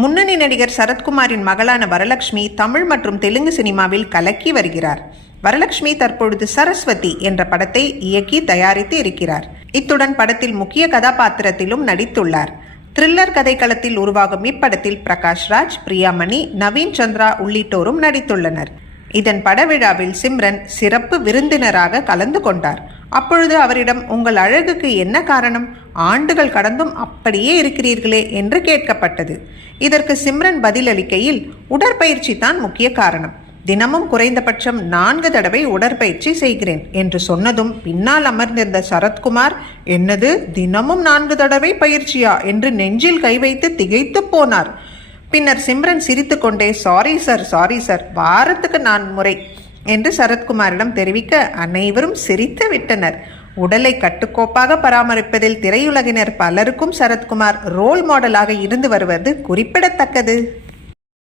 முன்னணி நடிகர் சரத்குமாரின் மகளான வரலட்சுமி தமிழ் மற்றும் தெலுங்கு சினிமாவில் கலக்கி வருகிறார். வரலட்சுமி தற்பொழுது சரஸ்வதி என்ற படத்தை இயக்கி தயாரித்து இருக்கிறார். இத்துடன் படத்தில் முக்கிய கதாபாத்திரத்திலும் நடித்துள்ளார். த்ரில்லர் கதைக்களத்தில் உருவாகும் இப்படத்தில் பிரகாஷ் ராஜ், பிரியாமணி, நவீன் சந்திரா உள்ளிட்டோரும் நடித்துள்ளனர். இதன் படவிழாவில் சிம்ரன் சிறப்பு விருந்தினராக கலந்து கொண்டார். அப்பொழுது அவரிடம், உங்கள் அழகுக்கு என்ன காரணம்? ஆண்டுகள் கடந்தும் அப்படியே இருக்கிறீர்களே என்று கேட்கப்பட்டது. இதற்கு சிம்ரன் பதிலளிக்கையில், உடற்பயிற்சி தான் முக்கிய காரணம். தினமும் குறைந்தபட்சம் 4 தடவை உடற்பயிற்சி செய்கிறேன் என்று சொன்னதும் பின்னால் அமர்ந்திருந்த சரத்குமார், என்னது தினமும் 4 தடவை பயிற்சியா என்று நெஞ்சில் கை வைத்து திகைத்து போனார். பின்னர் சிம்ரன் சிரித்து கொண்டே, சாரி சார், வாரத்துக்கு 4 முறை என்று சரத்குமாரிடம் தெரிவிக்க அனைவரும் சிரித்து விட்டனர். உடலை கட்டுக்கோப்பாக பராமரிப்பதில் திரையுலகினர் பலருக்கும் சரத்குமார் ரோல் மாடலாக இருந்து வருவது குறிப்பிடத்தக்கது.